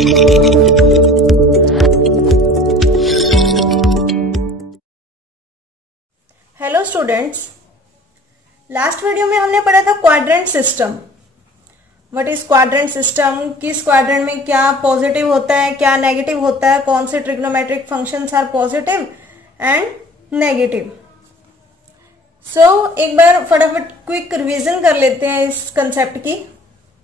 Hello students, last video में हमने पढ़ा था quadrant system. What is quadrant system, किस क्वाड्रेंट में क्या पॉजिटिव होता है, क्या नेगेटिव होता है, कौन से trigonometric functions are positive and negative. एक बार फटाफट क्विक रिवीजन कर लेते हैं इस कंसेप्ट की।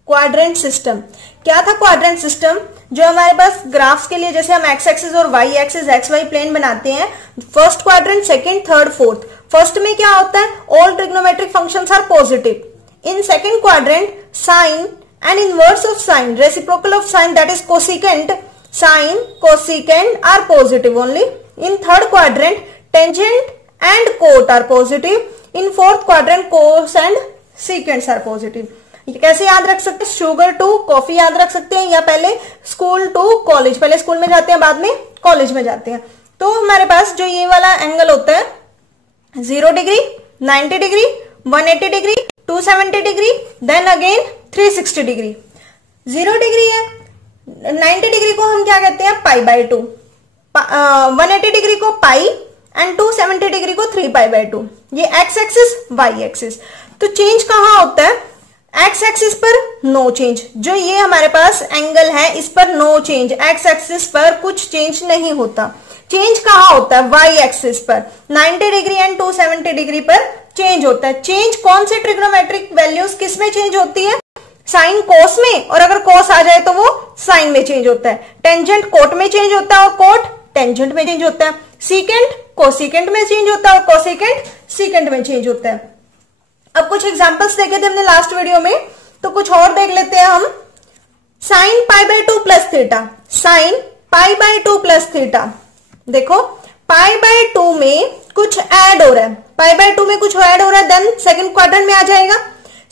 क्वाड्रेंट सिस्टम क्या था? क्वाड्रेंट सिस्टम जो हमारे पास ग्राफ्स के लिए, जैसे हम एक्स एक्सिस और Y axis X Y plane बनाते हैं, first quadrant, second, third, fourth. First में क्या होता है? All trigonometric functions are positive. In second quadrant sine and inverse of sine, reciprocal of sine, that is cosecant, sine cosecant are positive only. In third quadrant tangent and cot are positive. In fourth quadrant cos and secants are positive. ये कैसे याद रख सकते हैं? Sugar to coffee याद रख सकते हैं, या पहले स्कूल टू कॉलेज, पहले स्कूल में जाते हैं बाद में कॉलेज में जाते हैं। तो हमारे पास जो ये वाला एंगल होता है 0 degree, 90 degree, 180 degree, 270 degree, then again 360 degree. 0 degree है, 90 डिग्री को हम क्या कहते हैं? पाई बाय 2, 180 डिग्री को पाई एंड 270 डिग्री को 3 पाई बाय 2। ये एक्स एक्सिस, वाई एक्सिस। तो चेंज कहां होता है? एक्स एक्सिस पर नो चेंज, जो ये हमारे पास एंगल है इस पर नो चेंज, एक्स एक्सिस पर कुछ चेंज नहीं होता। चेंज कहां होता है? वाई एक्सिस पर 90 डिग्री एंड 270 डिग्री पर चेंज होता है। चेंज कौन से ट्रिग्नोमेट्रिक वैल्यूज किस में चेंज होती है? साइन कोस में, और अगर कोस आ जाए तो वो साइन में चेंज होता है। टेंजेंट कोट में चेंज होता है और कोट टेंजेंट में चेंज होता है। सीकेंट कोसिकेंट में चेंज होता है और कोसिकेंट सीकेंट में चेंज होता है। अब कुछ एग्जांपल्स देखे थे हमने लास्ट वीडियो में, तो कुछ और देख लेते हैं हम। Sine pi by 2 plus theta, sine pi by 2 plus theta. देखो पाई बाय 2 में कुछ ऐड हो रहा है, पाई बाय 2 में कुछ ऐड हो रहा है, देन सेकंड क्वाड्रेंट में आ जाएगा।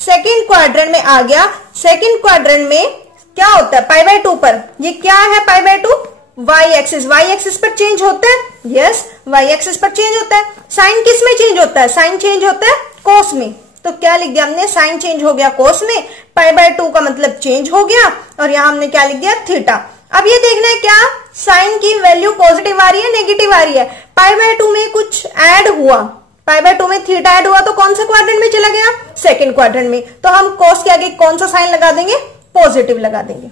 सेकंड क्वाड्रेंट में आ गया, सेकंड क्वाड्रेंट में क्या होता है? पाई बाय 2 पर ये क्या है? Pi by 2 Y axis, Y axis पर चेंज होता है। यस, वाई एक्सिस पर चेंज होता है। साइन किस में चेंज होता है? साइन चेंज होता है कोस में। तो क्या लिख दिया हमने? साइन चेंज हो गया कोस में, पाई बाय 2 का मतलब चेंज हो गया, और यहां हमने क्या लिख दिया? थीटा। अब ये देखना है क्या साइन की वैल्यू पॉजिटिव आ रही है, नेगेटिव आ रही है। पाई बाय 2 में कुछ ऐड हुआ, पाई बाय 2 में थीटा ऐड हुआ, तो कौन सा क्वाड्रेंट में चला गया? सेकंड क्वाड्रेंट में। तो हम कोस के आगे कौन सा साइन लगा देंगे? पॉजिटिव लगा देंगे।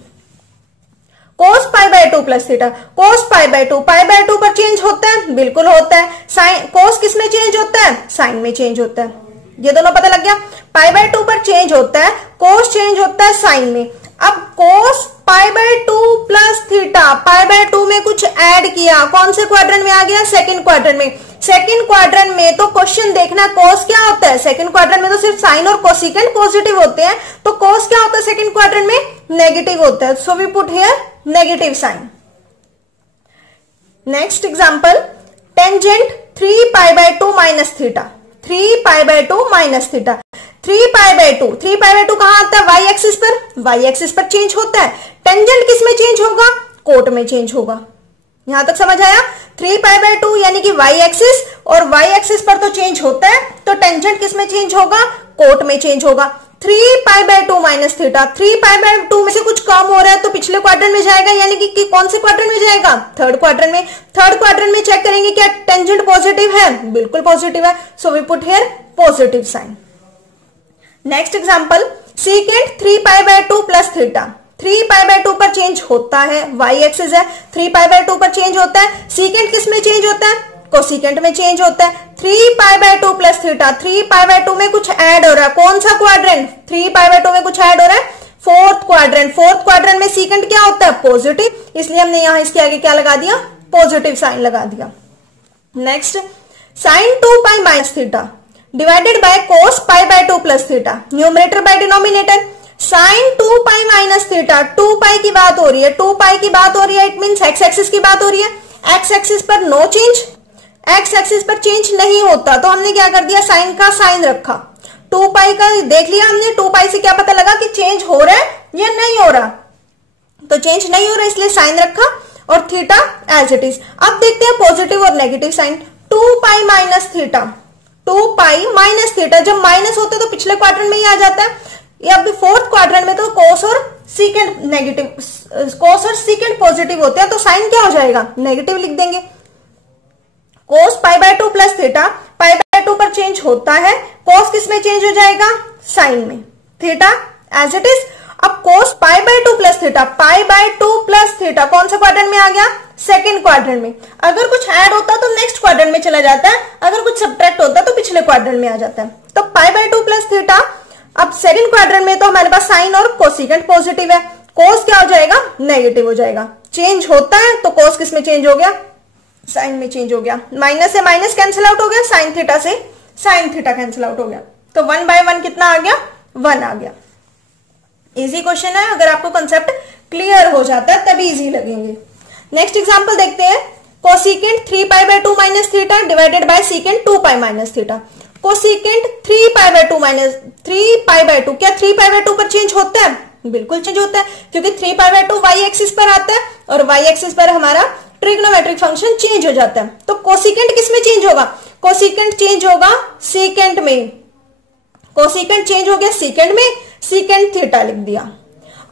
Cos pi by 2 plus theta, cos pi by 2, pi by 2 पर चेंज होता है, बिल्कुल होता है। साइन कोस किस में चेंज होता है? साइन में चेंज होता है। ये दोनों पता लग गया। पाई बाय 2 पर चेंज होता है, कोस चेंज होता है साइन में। अब cos pi by 2 plus theta, pi by 2 में कुछ ऐड किया, कौन से क्वाड्रेंट में आ गया? सेकंड क्वाड्रेंट में। सेकंड क्वाड्रेंट में तो क्वेश्चन देखना कोस क्या होता है? सेकंड क्वाड्रेंट में तो सिर्फ साइन और कोसिकेंट पॉजिटिव होते हैं, तो कोस क्या होता है सेकंड क्वाड्रेंट में? नेगेटिव होता है। So we put here negative sign. Next example, tangent 3 pi by 2 minus theta, 3 pi by 2 minus theta. 3 pi by 2, 3 pi by 2 कहां आता है? वाई एक्सिस पर, वाई एक्सिस पर चेंज होता है। टेंजेंट किस में चेंज होगा? कोट में चेंज होगा। यहां तक समझ आया? 3 पाई बाय 2 यानी कि वाई एक्सिस, और वाई एक्सिस पर तो चेंज होता है, तो टेंजेंट किस में चेंज होगा? कोट में चेंज होगा। 3 pi by 2 minus theta, 3 pi by 2 में से कुछ कम हो रहा है तो पिछले क्वाड्रेंट में जाएगा, यानी कि कौन से क्वाड्रेंट में जाएगा? थर्ड क्वाड्रेंट में। थर्ड क्वाड्रेंट में चेक करेंगे क्या टेंजेंट पॉजिटिव है? बिल्कुल पॉजिटिव है। So we put here positive sign. Next example, secant 3 pi by 2 plus theta, 3 pi by 2 पर चेंज होता है, वाई एक्सिस है, 3 पाई बाय 2 पर चेंज होता है। सीकेंट किस में चेंज होता है? कोसिकेंट में चेंज होता है। 3 pi by 2 plus theta, 3 pi by 2 में कुछ ऐड हो रहा है, कौन सा क्वाड्रेंट? 3 पाई बाय 2 में कुछ ऐड हो रहा है, फोर्थ क्वाड्रेंट। फोर्थ क्वाड्रेंट में सीकेंट क्या होता है? पॉजिटिव, इसलिए हमने यहां इसके आगे क्या लगा दिया? पॉजिटिव साइन लगा दिया। Next, sine 2 pi minus theta divided by cos pi by 2 plus theta, numerator by denominator. Sine 2 pi minus theta, 2 pi की बात हो रही है, 2 पाई की बात हो रही है, इट मींस एक्स एक्सिस की बात हो रही है। एक्स एक्सिस पर नो चेंज, एक्स एक्सिस पर चेंज नहीं होता, तो हमने क्या कर दिया? साइन का साइन रखा। 2 पाई का देख लिया हमने, 2 पाई से क्या पता लगा कि चेंज हो रहा है या नहीं हो रहा? तो चेंज नहीं हो रहा इसलिए साइन रखा, और थीटा एज इट इज। अब देखते हैं पॉजिटिव और negative sign. 2 pi minus theta, 2 pi minus theta, जब माइनस होता है तो पिछले क्वाड्रेंट में ही आ जाता है, या अभी फोर्थ क्वाड्रेंट में तो कोस और सीकेंट नेगेटिव, कोस और सीकेंट पॉजिटिव होते हैं, तो साइन क्या हो जाएगा, नेगेटिव लिख देंगे। Cos pi by 2 plus theta, pi by 2 पर चेंज होता है, कोस किस में चेंज हो जाएगा, साइन में, थीटा एज इट इज। अब cos pi by 2 plus theta, pi by 2 plus theta कौन सा क्वाड्रेंट में आ गया, सेकंड क्वाड्रेंट में। अगर कुछ ऐड होता तो नेक्स्ट क्वाड्रेंट में चला जाता है, अगर कुछ सब्ट्रैक्ट होता तो पिछले क्वाड्रेंट में आ जाता है। तो पाई बाय 2 प्लस थीटा, अब सेकंड क्वाड्रेंट में तो हमारे पास साइन और कोसिकेंट पॉजिटिव है, कोस क्या हो जाएगा, नेगेटिव हो जाएगा। चेंज होता है तो कोस किस में चेंज हो गया, साइन में चेंज हो गया। माइनस से माइनस कैंसिल आउट हो गया, साइन थीटा से साइन थीटा कैंसिल आउट हो गया, तो 1 बाय 1 कितना आ गया, 1 आ गया। इजी क्वेश्चन है, अगर आपको कंसेप्ट क्लियर हो जाता है तभी इजी लगेंगे। नेक्स्ट एग्जांपल देखते हैं, cosecant 3 pi by 2 minus theta divided by secant 2 pi minus theta. Cosecant 3 pi by 2 minus 3 pi by 2, क्या 3 पाई बाय 2 पर चेंज होता है, बिल्कुल चेंज होता है, क्योंकि 3 पाई बाय 2 वाई एक्सिस पर आता है और वाई एक्सिस पर हमारा ट्रिग्नोमेट्रिक फंक्शन चेंज हो जाता है। तो कोसिकेंट किस में चेंज होगा, कोसिकेंट चेंज होगा सीकेंट में, कोसिकेंट चेंज हो गया सीकेंट में, सीकेंट थीटा लिख दिया।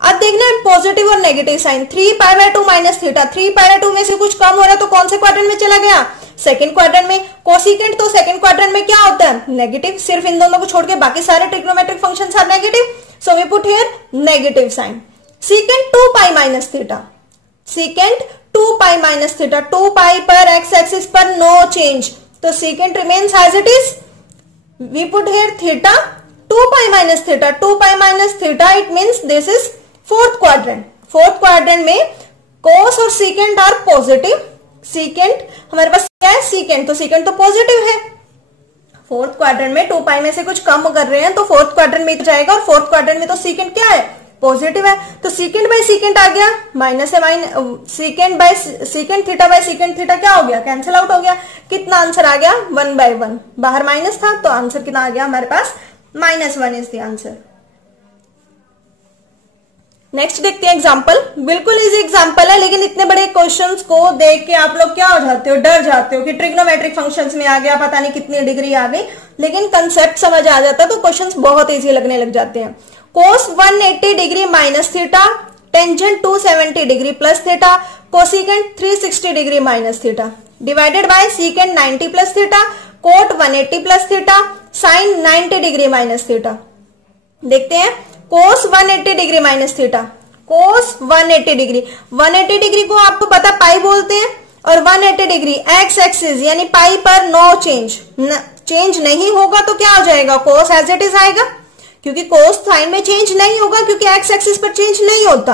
अब देखना है पॉजिटिव और negative sign, 3 pi by 2 minus theta, 3 pi by 2 में से कुछ कम हो रहा है तो कौन से क्वाड्रेंट में चला गया, सेकंड क्वाड्रेंट में। कोसिकेंट तो सेकंड क्वाड्रेंट में क्या होता है, नेगेटिव, सिर्फ इन दोनों को छोड़ के बाकी सारे trigonometric functions are negative, so we put here negative sign. Secant 2 pi minus theta, secant 2 pi minus theta, 2 pi पर एक्स एक्सिस पर नो चेंज, तो secant remains as it is. We put here theta 2 pi minus theta, 2 pi minus theta, it means this is fourth quadrant. Fourth quadrant में cos और secant are positive, secant हमारे पास क्या है, secant, तो secant तो positive है। Fourth quadrant में 2 पाई में से कुछ कम कर रहे हैं तो फोर्थ क्वाड्रेंट में जाएगा, और फोर्थ क्वाड्रेंट में तो सीकेंट क्या है, पॉजिटिव है, तो सीकेंट बाय सीकेंट आ गया, माइनस से minus, secant by secant theta by secant theta क्या हो गया, कैंसिल आउट हो गया। कितना आंसर आ गया, 1 बाय 1, बाहर माइनस था तो आंसर कितना आ गया हमारे पास, -1 इज द आंसर। नेक्स्ट देखते हैं एग्जांपल, बिल्कुल इजी एग्जांपल है, लेकिन इतने बड़े क्वेश्चंस को देख के आप लोग क्या हो जाते हो, डर जाते हो कि ट्रिग्नोमेट्रिक फंक्शंस में आ गया, पता नहीं कितनी डिग्री आ गई, लेकिन कंसेप्ट समझ आ जाता है तो क्वेश्चंस बहुत इजी लगने लग जाते हैं। Cos 180 degree minus theta, tangent 270 degree plus theta, cosecant 360 degree minus theta, divided by secant 90 plus theta, cot 180 plus theta, sine 90 degree minus theta. देखते हैं cos 180 degree minus theta, cos 180 degree, 180 degree को आपको पता पाई बोलते हैं, और 180 degree x axis यानी पाई पर नो चेंज, चेंज नहीं होगा तो क्या हो जाएगा, कोस एज इट इज आएगा, क्योंकि कोस साइन में चेंज नहीं होगा क्योंकि एक्स एक्सिस पर चेंज नहीं होता।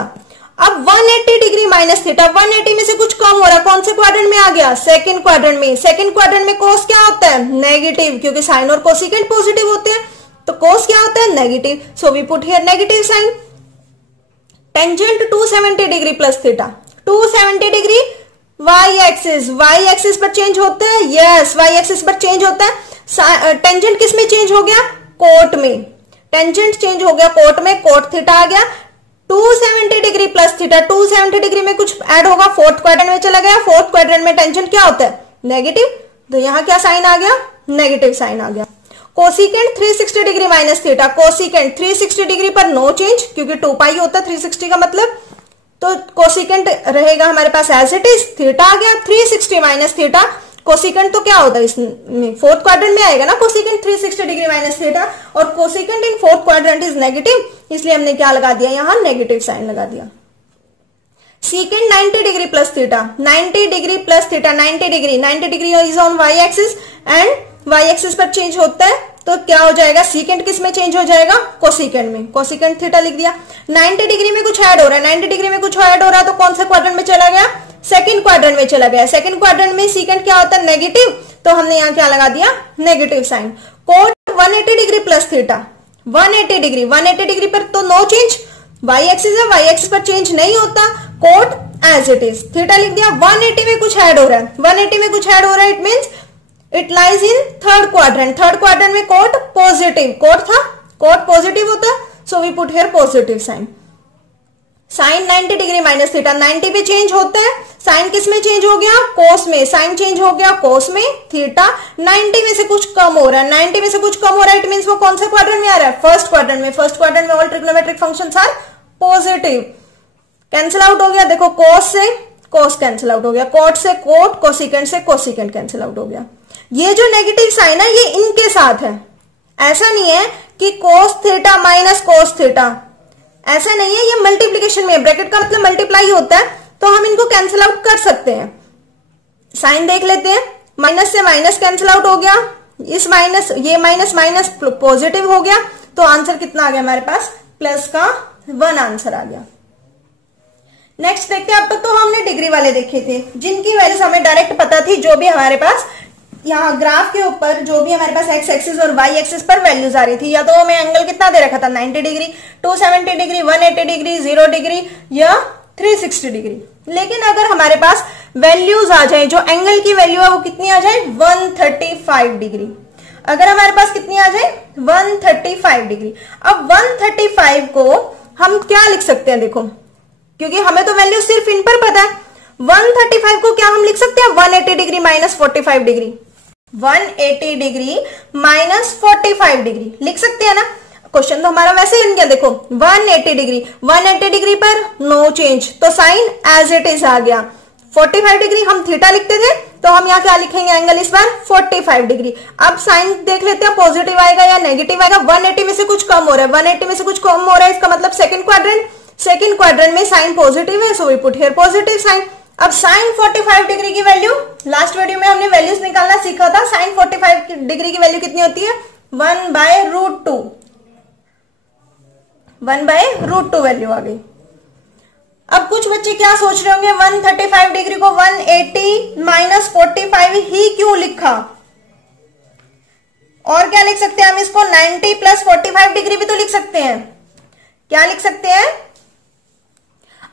अब 180 डिग्री माइनस थीटा, 180 में से कुछ कम हो रहा है, कौन से क्वाड्रेंट में आ गया, सेकंड क्वाड्रेंट में। सेकंड क्वाड्रेंट में कोस क्या होता है, नेगेटिव, क्योंकि साइन और कोसिकेंट पॉजिटिव होते हैं, तो कोस क्या होता है, negative, so we put here negative sign. Tangent 270 degree plus theta, 270 degree Y axis पर चेंज होता है, यस वाई एक्सिस पर चेंज होता है। टेंजेंट किस में चेंज हो गया, कोट में, टेंजेंट चेंज हो गया कोट में, कोट थीटा आ गया। 270 डिग्री प्लस थीटा, 270 डिग्री में कुछ ऐड होगा, फोर्थ क्वाड्रेंट में चला गया, फोर्थ क्वाड्रेंट में टेंजेंट क्या होता है, नेगेटिव, तो यहां क्या साइन आ गया, नेगेटिव साइन आ गया। Cosecant 360 degree minus theta, cosecant 360 degree पर नो चेंज, क्योंकि 2 पाई होता है 360 का मतलब, तो कोसिकेंट रहेगा हमारे पास एज इट इज, थीटा आ गया 360 माइनस थीटा। कोसिकेंट तो क्या होता है इसमें, फोर्थ क्वाड्रेंट में आएगा ना कोसिकेंट 360 डिग्री माइनस थीटा, और cosecant in fourth quadrant is negative, इसलिए हमने क्या लगा दिया, यहां नेगेटिव साइन लगा दिया। Secant 90 degree plus theta, 90 degree plus theta, 90 degree is on Y axis and Y axis पर चेंज होता है, तो क्या हो जाएगा, सीकेंट किस में चेंज हो जाएगा, कोसिकेंट में, कोसिकेंट थीटा लिख दिया। 90 डिग्री में कुछ ऐड हो रहा है, 90 डिग्री में कुछ ऐड हो रहा है तो कौन से क्वाड्रेंट में चला गया, सेकंड क्वाड्रेंट में चला गया। सेकंड क्वाड्रेंट में सीकेंट क्या होता है, नेगेटिव, तो हमने यहां क्या लगा दिया, negative sign. Cot 180 degree plus theta, 180 degree पर तो नो चेंज, वाई एक्सिस है, वाई एक्सिस पर चेंज नहीं होता, cot as it is, theta लिख दिया। 180 में कुछ ऐड हो रहा है, 180 में कुछ ऐड हो रहा है, it means it lies in third quadrant, third quadrant में कोट पॉजिटिव, कोट था, कोट पॉजिटिव होता है, so we put here positive sign. Sine 90 degree minus theta, 90 पे चेंज होता है, साइन किस में चेंज हो गया, कोस में, साइन चेंज हो गया कोस में, थीटा 90 में से कुछ कम हो रहा है, 90 में से कुछ कम हो रहा है, इट मींस वो कौन से क्वाड्रेंट में आ रहा है, फर्स्ट क्वाड्रेंट में। फर्स्ट क्वाड्रेंट में all trigonometric functions are positive. Cancel out हो गया, देखो कोस से कोस कैंसिल आउट हो गया, कॉट से कॉट, कोसिकेंट से कोसिकेंट कैंसिल आउट हो गया। ये जो नेगेटिव साइन है ये इनके साथ है, ऐसा नहीं है कि cos theta minus cos theta, ऐसा नहीं है, ये मल्टीप्लीकेशन में, ब्रैकेट का मतलब मल्टीप्लाई होता है, तो हम इनको कैंसिल आउट कर सकते हैं। साइन देख लेते हैं, माइनस से माइनस कैंसिल आउट हो गया, इस माइनस ये माइनस माइनस पॉजिटिव हो गया, तो आंसर कितना आ गया हमारे पास, प्लस का 1 आंसर आ गया। नेक्स्ट देखते हैं, अब तक तो हमने डिग्री वाले देखे थे जिनकी वैल्यूज हमें डायरेक्ट पता थी, जो भी हमारे पास यहाँ ग्राफ के ऊपर जो भी हमारे पास एक्स एक्सिस और वाई एक्सिस पर वैल्यूज आ रही थी, या तो हमें एंगल कितना दे रखा था 90 डिग्री, 270 डिग्री, 180 डिग्री, 0 डिग्री या 360 डिग्री। लेकिन अगर हमारे पास वैल्यूज आ जाए, जो एंगल की वैल्यू है वो कितनी आ जाए 135 डिग्री, अगर हमारे पास कितनी आ जाए 135 डिग्री। अब 135 को हम क्या लिख सकते हैं, देखो क्योंकि हमें तो वैल्यू सिर्फ इन पर पता है, 135 को क्या हम लिख सकते हैं 180 degree minus 45 degree, 180 degree minus 45 degree लिख सकते हैं ना। क्वेश्चन तो हमारा वैसे ही बन गया, देखो 180 डिग्री, 180 डिग्री पर नो चेंज, तो साइन एज इट इज आ गया। 45 डिग्री हम थीटा लिखते थे, तो हम यहाँ क्या लिखेंगे एंगल इस बार 45 डिग्री। अब साइन देख लेते हैं पॉजिटिव आएगा या नेगेटिव आएगा, 180 में से कुछ कम हो रहा है, 180 में से कुछ कम हो रहा है, इसका मतलब सेकंड क्वाड्रेंट में साइन पॉजिटिव है, so we put here positive sign. अब साइन 45 डिग्री की वैल्यू, लास्ट वीडियो में हमने वैल्यूज निकालना सीखा था, साइन 45 डिग्री की वैल्यू कितनी होती है 1/√2, 1/√2 वैल्यू आ गई। अब कुछ बच्चे क्या सोच रहे होंगे 135 डिग्री को 180 माइनस 45 ही क्यों लिखा, और क्या लिख सकते हैं हम इसको 90 प्लस 45 डिग्री भी तो लिख सकते हैं, क्या लिख सकते हैं।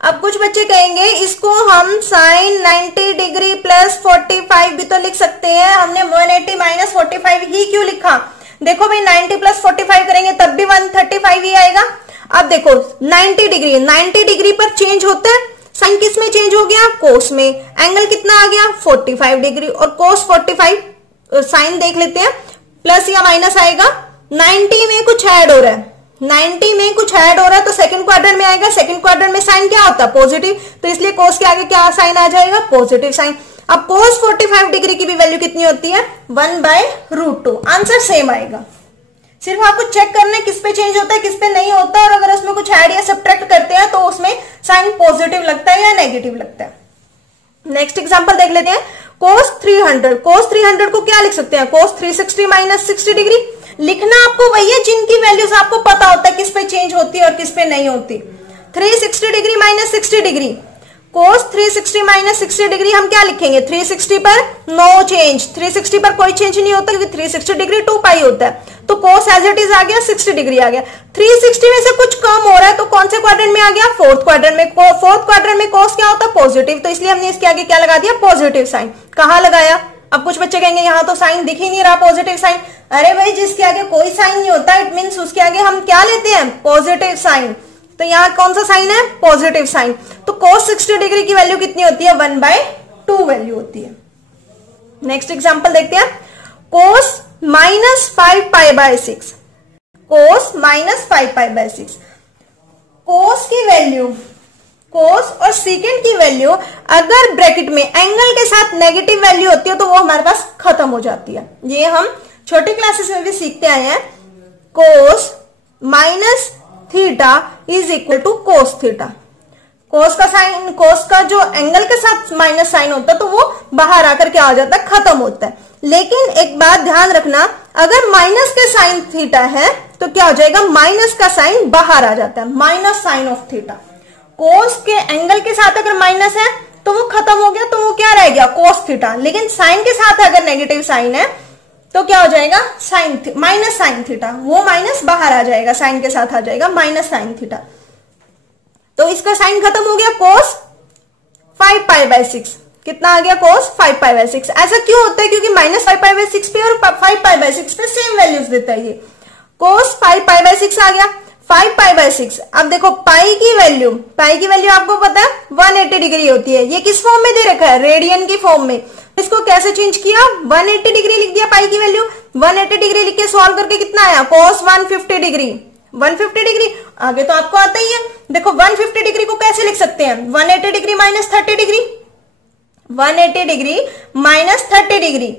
अब कुछ बच्चे कहेंगे इसको हम साइन 90 डिग्री प्लस 45 भी तो लिख सकते हैं, हमने 180 माइनस 45 ही क्यों लिखा। देखो भाई 90 प्लस 45 करेंगे तब भी 135 ही आएगा। अब देखो 90 डिग्री पर चेंज होता है, साइन किस में चेंज हो गया कोस में, एंगल कितना आ गया 45 डिग्री, और कोस 45 साइन देख लेते हैं प्लस या माइनस आएगा, 90 में कुछ ऐड हो रहा है, 90 में कुछ ऐड हो रहा है तो सेकंड क्वाड्रेंट में आएगा, सेकंड क्वाड्रेंट में साइन क्या होता है पॉजिटिव, तो इसलिए कोस के आगे क्या साइन आ जाएगा पॉजिटिव साइन। अब कोस 45 डिग्री की भी वैल्यू कितनी होती है 1/√2, आंसर सेम आएगा। सिर्फ आपको चेक करना है किस पे चेंज होता है किस पे नहीं होता, और अगर उसमें कुछ ऐड या सब्ट्रैक्ट करते हैं तो उसमें साइन पॉजिटिव लगता है या नेगेटिव लगता है। नेक्स्ट एग्जांपल देख लेते हैं, cos 300 को क्या लिख सकते हैं cos 360 माइनस 60 डिग्री। लिखना आपको वही है जिनकी वैल्यूज आपको पता होता है किस पे चेंज होती है और किस पे नहीं होती। 360 degree minus 60 degree, cos 360 minus 60 degree हम क्या लिखेंगे 360 पर नो चेंज, 360 पर कोई चेंज नहीं होता क्योंकि 360 डिग्री 2 पाई होता है, तो cos एज इट इज आ गया 60 डिग्री आ गया। 360 में से कुछ कम हो रहा है तो कौन से क्वाड्रेंट में आ गया फोर्थ क्वाड्रेंट में, फोर्थ क्वाड्रेंट में cos क्या होता है पॉजिटिव, तो इसलिए हमने इसके आगे क्या लगा दिया पॉजिटिव साइन। कहां लगाया, अब कुछ बच्चे कहेंगे यहाँ तो साइन दिख ही नहीं रहा पॉजिटिव साइन, अरे भाई जिसके आगे कोई साइन नहीं होता इट मींस उसके आगे हम क्या लेते हैं पॉजिटिव साइन, तो यहाँ कौन सा साइन है पॉजिटिव साइन। तो cos 60 डिग्री की वैल्यू कितनी होती है 1/2 वैल्यू होती है। नेक्स्ट एग्जांपल देखते हैं, cos minus 5π/6, cos minus 5π/6, cos की वैल्यू, cos और सेकेंड की वैल्यू अगर ब्रैकेट में एंगल के साथ नेगेटिव वैल्यू होती है तो वो हमारे पास खत्म हो जाती है। ये हम छोटी क्लासेस में भी सीखते आए हैं, cos minus theta is equal to cos थीटा। cos का साइन, cos का जो एंगल के साथ माइनस साइन होता है तो वो बाहर आकर के आ जाता है, खत्म होता है। लेकिन एक बात ध्यान रखना, अगर माइनस के साइन थीटा है तो क्या हो जाएगा माइनस का साइन बाहर आ जाता है, minus sine of theta. cos के एंगल के साथ अगर माइनस है तो वो खत्म हो गया, तो वो क्या रह गया cos थीटा। लेकिन साइन के साथ अगर नेगेटिव साइन है तो क्या हो जाएगा साइन माइनस साइन थीटा, वो माइनस बाहर आ जाएगा, साइन के साथ आ जाएगा माइनस साइन थीटा। तो इसका साइन खत्म हो गया cos 5π/6, कितना आ गया cos 5π/6। ऐसा क्यों होता है क्योंकि माइनस 5π/6 पे और 5π/6 पे सेम वैल्यूज देता है ये। cos 5π/6 आ गया, 5π/6। अब देखो पाई की वैल्यू आपको पता है 180 180 डिग्री होती है। ये किस फॉर्म में दे रखा है? रेडियन की फॉर्म में। इसको कैसे चेंज किया? 180 डिग्री लिख दिया, पाई की वैल्यू 180 डिग्री लिख के सॉल्व करके कितना आया? cos 150 degree. 150 डिग्री आगे तो आपको आता ही है। देखो 150 डिग्री को कैसे लिख सकते हैं? 180 degree minus 30 degree, 180 degree minus 30 degree,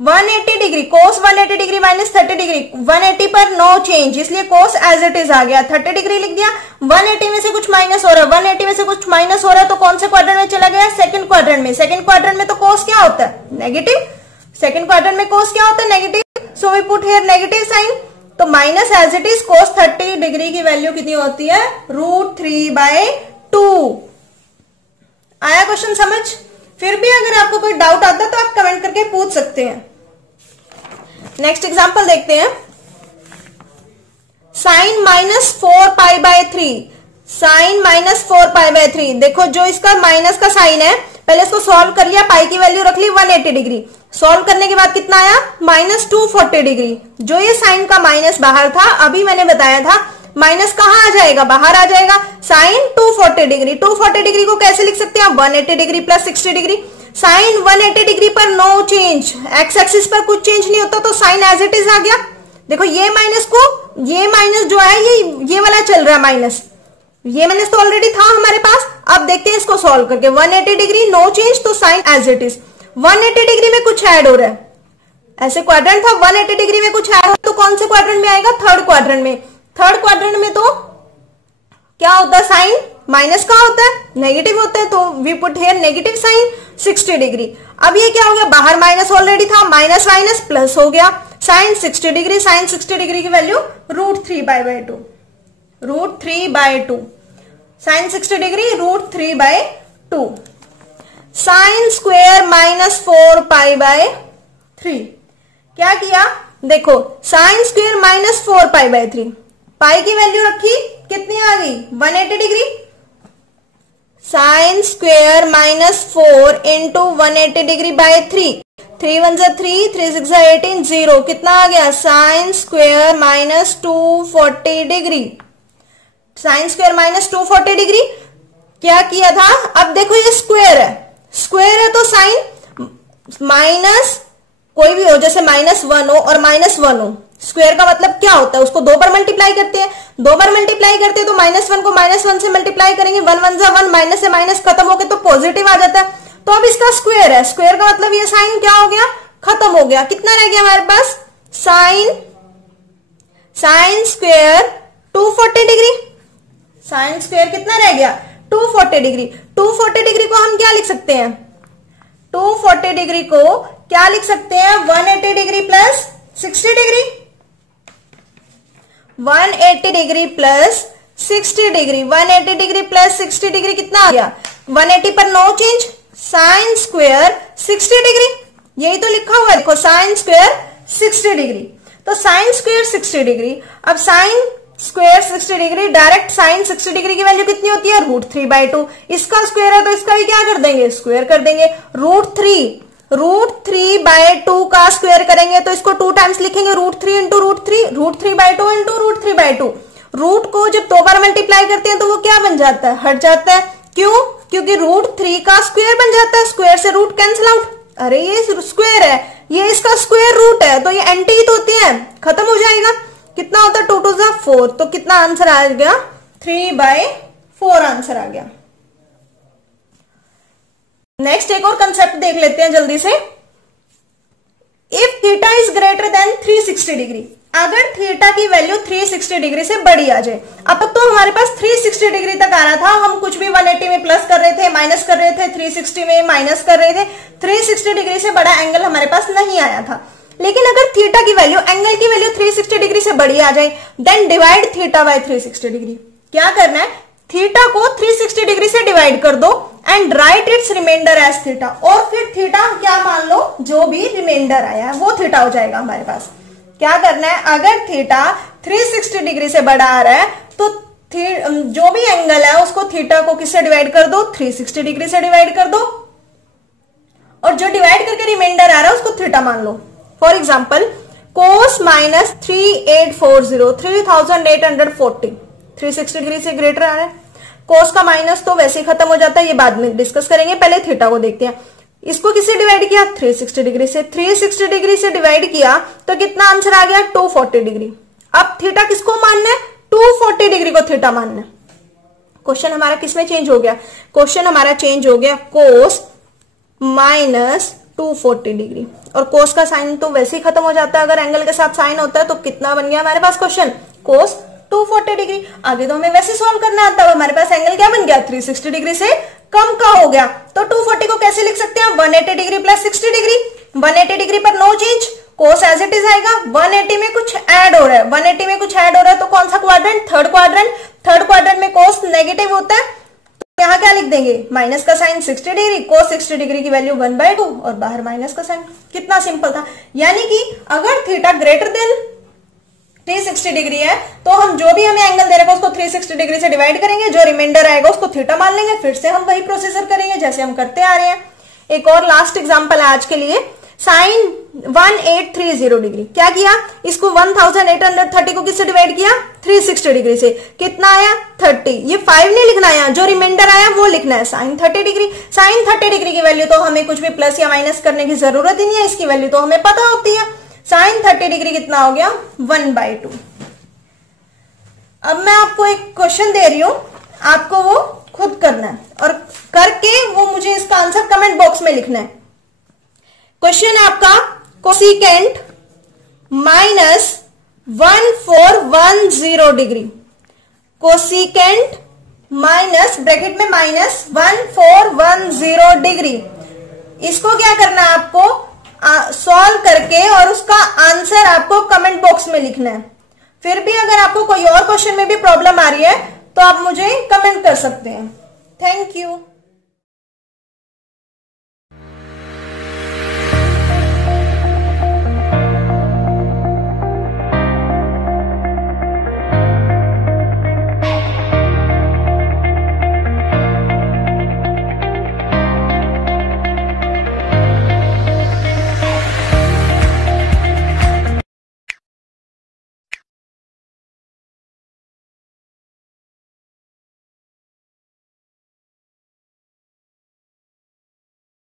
180 degree cos 180 degree minus 30 degree, 180 पर नो चेंज, इसलिए cos एज इट इज आ गया। 30 डिग्री लिख दिया। 180 में से कुछ माइनस हो रहा है, 180 में से कुछ माइनस हो रहा है तो कौन से क्वाड्रेंट में चला गया? सेकंड क्वाड्रेंट में। सेकंड क्वाड्रेंट में तो cos क्या होता है? नेगेटिव। सेकंड क्वाड्रेंट में cos क्या होता है? Negative. So we put here negative sign. तो minus as it is cos 30 degree की वैल्यू कितनी होती है? √3/2। आया क्वेश्चन समझ? फिर भी अगर आपको कोई डाउट आता है तो आप कमेंट करके पूछ सकते हैं। नेक्स्ट एग्जांपल देखते हैं। Sine -4π/3, sine -4π/3। देखो जो इसका माइनस का साइन है, पहले इसको सॉल्व कर लिया, पाई की वैल्यू रख ली 180 डिग्री। सॉल्व करने के बाद कितना आया? -240 डिग्री। जो ये साइन का माइनस बाहर था, अभी मैंने बताया था माइनस कहां आ जाएगा? बाहर आ जाएगा। साइन 240 डिग्री, 240 डिग्री को कैसे लिख सकते हैं? 180 degree plus 60 degree. Sine 180 degree पर नो चेंज, एक्स एक्सिस पर कुछ चेंज नहीं होता तो साइन एज इट इज आ गया। देखो ये माइनस को, ये माइनस जो है ये वाला चल रहा है माइनस, ये माइनस तो ऑलरेडी था हमारे पास। अब देखते हैं इसको सॉल्व करके। 180 डिग्री नो चेंज तो sine as it is. 180 degree में कुछ ऐड हो रहा है, ऐसे क्वाड्रेंट था, 180 डिग्री में कुछ ऐड हो तो कौन से क्वाड्रेंट में आएगा? थर्ड क्वाड्रेंट में। थर्ड क्वाड्रेंट में तो क्या होता है? साइन माइनस का होता है, नेगेटिव होता है, तो we put here negative sine 60 degree. अब ये क्या हो गया? बाहर माइनस ऑलरेडी था, माइनस माइनस प्लस हो गया। साइन 60 डिग्री, साइन 60 डिग्री की value √3/2, √3/2। Sine 60 degree √3/2। Sine square -4π/3। क्या किया? देखो साइन स्क्वायर -4π/3, पाई की वैल्यू रखी, कितनी आ गई? 180 degree. Sine square -4 into 180 degree by 3, 3 1 जा 3, 3 6 जा 18, 0 कितना आ गया? Sign square -240 degree. Sine square -240 degree क्या किया था? अब देखो ये स्क्वायर है, स्क्वायर है तो साइन माइनस कोई भी हो, जैसे -1 हो और -1 हो, स्क्वायर का मतलब क्या होता है? उसको 2 बार मल्टीप्लाई करते हैं, 2 बार मल्टीप्लाई करते हैं तो -1 को -1 से मल्टीप्लाई करेंगे, 1 1 जा 1, माइनस से माइनस खत्म होके तो पॉजिटिव आ जाता है। तो अब इसका स्क्वायर है, स्क्वायर का मतलब ये साइन क्या हो गया? खत्म हो गया। कितना रह गया हमारे पास? Sine square 240 degree. Sine square कितना रह गया? 240 डिग्री। 240 डिग्री को हम क्या लिख सकते हैं? 240 डिग्री को क्या लिख सकते हैं? 180 degree plus 60 degree, 180 degree plus 60 degree, 180 degree plus 60 degree कितना आ गया? 180 पर no change, sine square 60 degree, यही तो लिखा हुआ है। देखो साइन स्क्वायर 60 डिग्री, तो साइन स्क्वायर 60 डिग्री। अब sine square 60 degree, direct sine 60 degree की वैल्यू कितनी होती है? √3/2। इसका स्क्वायर है तो इसका भी क्या कर देंगे? स्क्वायर कर देंगे। √3/2 का स्क्वायर करेंगे तो इसको 2 टाइम्स लिखेंगे, √3 इंटू √3, √3/2 इंटू √3/2। रूट को जब 2 बार मल्टीप्लाई करते हैं तो वो क्या बन जाता है? हट जाता है। क्यों? क्योंकि √3 का स्क्वायर बन जाता है, स्क्वायर से रूट कैंसिल आउट। अरे ये स्क्वायर है, ये इसका स्क्वायर रूट है तो ये एंटी ही तो होती है, खत्म हो जाएगा। कितना होता है? 2 2 जा 4, तो कितना आंसर आ गया? 3/4 आंसर आ गया। नेक्स्ट एक और कंसेप्ट देख लेते हैं जल्दी से। If theta is greater than 360 degree, अगर थीटा की वैल्यू 360 डिग्री से बड़ी आ जाए। अब तक तो हमारे पास 360 डिग्री तक आ रहा था, हम कुछ भी 180 में प्लस कर रहे थे, माइनस कर रहे थे, 360 में माइनस कर रहे थे, 360 डिग्री से बड़ा एंगल हमारे पास नहीं आया था। लेकिन अगर थीटा की वैल्यू, एंगल की वैल्यू 360 डिग्री से बड़ी आ जाए, then divide theta by 360 degree. क्या करना है? थीटा को 360 डिग्री से डिवाइड कर दो and write its remainder as theta, और फिर थीटा क्या मान लो? जो भी रिमाइंडर आया है वो थीटा हो जाएगा हमारे पास। क्या करना है? अगर थीटा 360 डिग्री से बड़ा आ रहा है तो जो भी एंगल है उसको थीटा को किससे डिवाइड कर दो? 360 डिग्री से डिवाइड कर दो, और जो डिवाइड करके रिमाइंडर आ रहा है उसको थीटा मान लो। फॉर एग्जाम्पल cos -3840, 3840, 360 डिग्री से ग्रेटर आ रहा है, कोस का माइनस तो वैसे ही खत्म हो जाता है, ये बाद में डिस्कस करेंगे, पहले थीटा को देखते हैं। इसको किससे डिवाइड किया? 360 डिग्री से। 360 डिग्री से डिवाइड किया तो कितना आंसर आ गया? 240 डिग्री। अब थीटा किसको मानना है? 240 डिग्री को थीटा मानना है। क्वेश्चन हमारा किसमें चेंज हो गया? क्वेश्चन हमारा चेंज हो गया कोस माइनस 240 डिग्री, और कोस का साइन तो वैसे ही खत्म हो जाता है अगर एंगल के साथ साइन होता है। तो कितना बन गया हमारे पास क्वेश्चन? कोस 240 डिग्री। आगे तो हमें वैसे सॉल्व करना आता है, हमारे पास एंगल क्या बन गया? 360 डिग्री से कम का हो गया। तो 240 को कैसे लिख सकते हैं? 180 डिग्री प्लस 60 डिग्री। 180 डिग्री पर no change, cos as it is आएगा। 180 में कुछ ऐड हो रहा है, 180 में कुछ ऐड हो रहा है तो कौन सा quadrant? Third quadrant. Third quadrant में कोस नेगेटिव होता है, तो यहाँ क्या लिख देंगे? माइनस का साइन 60 डिग्री, कोस 60 डिग्री की वैल्यू 1/2 और बाहर माइनस का साइन। कितना सिंपल था। यानी कि अगर थीटा ग्रेटर देन 360 डिग्री है तो हम जो भी हमें एंगल दे रखा है उसको 360 डिग्री से डिवाइड करेंगे, जो रिमाइंडर आएगा उसको थीटा मान लेंगे, फिर से हम वही प्रोसीजर करेंगे जैसे हम करते आ रहे हैं। एक और लास्ट एग्जांपल है आज के लिए, साइन 1830 डिग्री। क्या किया? इसको 1830 को किससे डिवाइड किया? 360 डिग्री से। कितना आया? 30। ये 5 नहीं लिखना है, जो रिमाइंडर आया वो लिखना है, साइन 30 डिग्री। साइन 30 डिग्री की वैल्यू तो हमें कुछ भी प्लस या माइनस करने की जरूरत ही नहीं है, इसकी वैल्यू तो हमें पता होती है। साइन 30 डिग्री कितना हो गया? 1/2। अब मैं आपको एक क्वेश्चन दे रही हूं, आपको वो खुद करना है और करके वो मुझे इसका आंसर कमेंट बॉक्स में लिखना है। क्वेश्चन है आपका, cosecant minus 1410 degree. Cosecant minus bracket में माइनस 1410 डिग्री। इसको क्या करना है आपको? सॉल्व करके और उसका आंसर आपको कमेंट बॉक्स में लिखना है। फिर भी अगर आपको कोई और क्वेश्चन में भी प्रॉब्लम आ रही है तो आप मुझे कमेंट कर सकते हैं। Thank you.